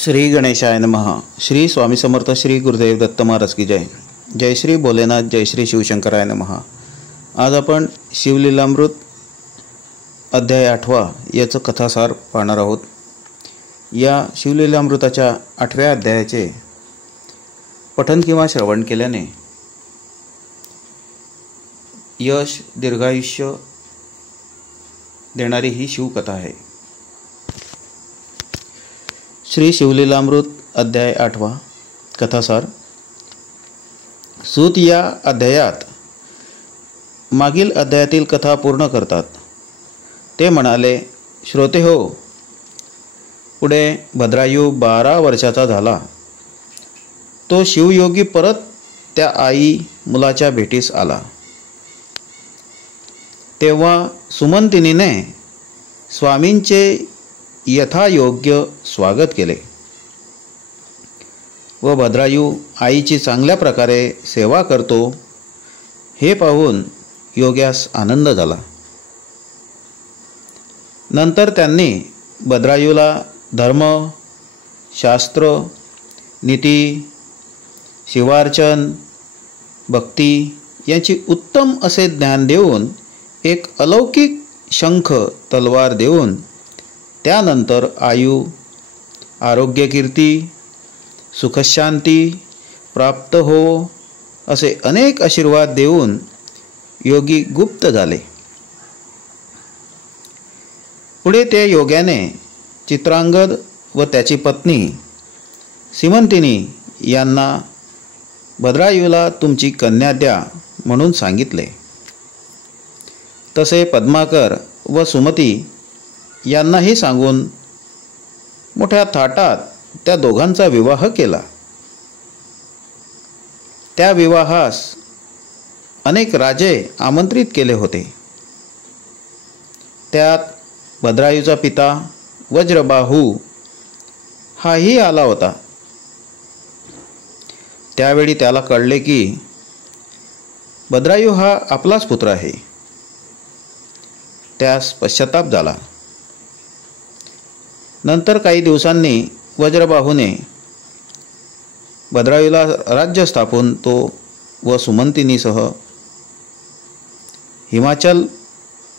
श्री गणेशाय नमः. श्री स्वामी समर्थ. श्री गुरुदेव दत्त महाराज की जय. जय श्री भोलेनाथ. जय श्री शिवशंकराय नमः. आज आपण शिवलीलामृत अध्याय 8 याचं कथासार पाहणार आहोत. या शिवलीलामृताच्या 8व्या अध्यायाचे पठन किंवा श्रवण केल्याने यश दीर्घायुष्य देणारी ही शिवकथा आहे. श्री शिवलीलामृत अध्याय 8 कथासार. सूत या अध्यायात मागील अध्यायातील कथा पूर्ण करतात. ते म्हणाले, श्रोते हो, पुढे भद्रायू 12 वर्षाचा झाला. तो शिवयोगी परत त्या आई मुलाच्या भेटीस आला. तेव्हा सुमंतिनीने स्वामींचे यथायोग्य स्वागत केले व भद्रायू आईची चांगल्या प्रकारे सेवा करतो हे पाहून योग्यास आनंद झाला. नंतर त्यांनी भद्रायूला धर्म, शास्त्र, नीती, शिवार्चन, भक्ती यांची उत्तम असे ज्ञान देऊन एक अलौकिक शंख तलवार देऊन त्यानंतर आयु, आरोग्य, कीर्ती, सुखशांती प्राप्त हो असे अनेक आशीर्वाद देऊन योगी गुप्त झाले. पुढे त्या योग्याने चित्रांगद व त्याची पत्नी सीमंतिनी यांना भद्रायूला तुमची कन्या द्या म्हणून सांगितले. तसे पद्माकर व सुमती यांनाही सांगून मोठ्या थाटात त्या दोघांचा विवाह केला. त्या विवाहास अनेक राजे आमंत्रित केले होते. त्यात भद्रायूचा पिता वज्रबाहू हाही आला होता. त्यावेळी त्याला कळले की भद्रायू हा आपलाच पुत्र आहे. त्यास पश्चाताप झाला. नंतर काही दिवसांनी वज्रबाहूने भद्रायूला राज्य स्थापून तो व सुमंतिनीसह हिमाचल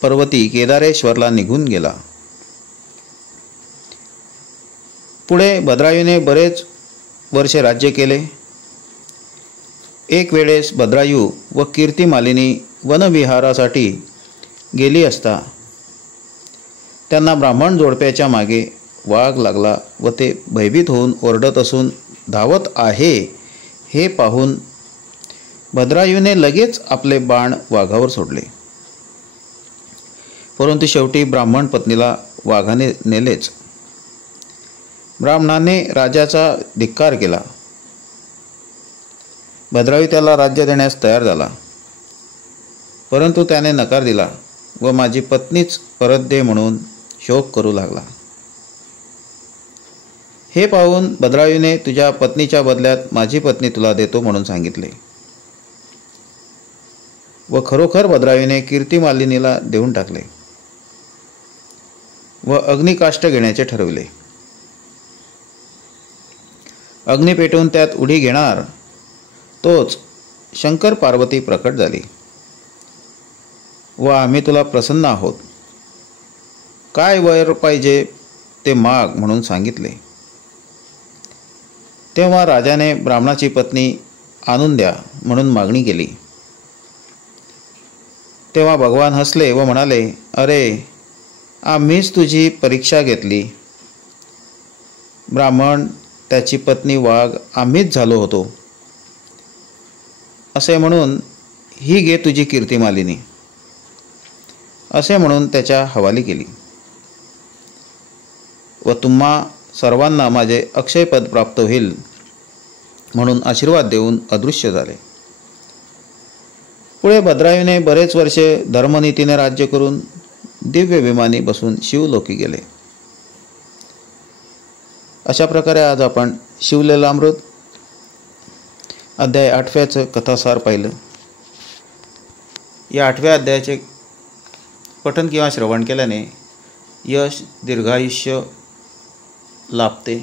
पर्वती केदारेश्वरला निघून गेला. पुढे भद्रायूने बरेच वर्षे राज्य केले. एक वेळेस भद्रायू व कीर्तिमालिनी वनविहारासाठी गेली असता त्यांना ब्राह्मण जोडप्याच्या मागे वाघ लागला व ते भयभीत होऊन ओरडत असून धावत आहे हे पाहून भद्रायूने लगेच आपले बाण वाघावर सोडले. परंतु शेवटी ब्राह्मण पत्नीला वाघाने नेलेच. ब्राह्मणाने राजाचा धिक्कार केला. भद्रायू त्याला राज्य देण्यास तयार झाला, परंतु त्याने नकार दिला व माझी पत्नीच परत दे म्हणून शोक करू लागला. हे पाहून भद्रायूने तुझ्या पत्नीच्या बदल्यात माझी पत्नी तुला देतो म्हणून सांगितले व खरोखर भद्रायूने कीर्तिमालिनीला देऊन टाकले व अग्निकाष्ट घेण्याचे ठरविले. अग्नी पेटवून त्यात उडी घेणार तोच शंकर पार्वती प्रकट झाली व आम्ही तुला प्रसन्न आहोत, काय वर पाहिजे ते माग म्हणून सांगितले. तेव्हा राजाने ब्राह्मणाची पत्नी आणून द्या म्हणून मागणी केली. तेव्हा भगवान हसले व म्हणाले, अरे, आम्हीच तुझी परीक्षा घेतली. ब्राह्मण, त्याची पत्नी वाघ आम्हीच झालो होतो. असे म्हणून ही घे तुझी कीर्तिमालिनी असे म्हणून त्याच्या हवाली केली व तुम्हा सर्वांना माझे अक्षयपद प्राप्त होईल म्हणून आशीर्वाद देऊन अदृश्य झाले. पुढे भद्रायूने बरेच वर्षे धर्मनीतीने राज्य करून दिव्य विमानी बसून शिवलोकी गेले. अशा प्रकारे आज आपण शिवलीलामृत अध्याय 8 कथासार पाहिलं. या 8व्या अध्यायाचे पठन किंवा श्रवण केल्याने यश दीर्घायुष्य लाभते.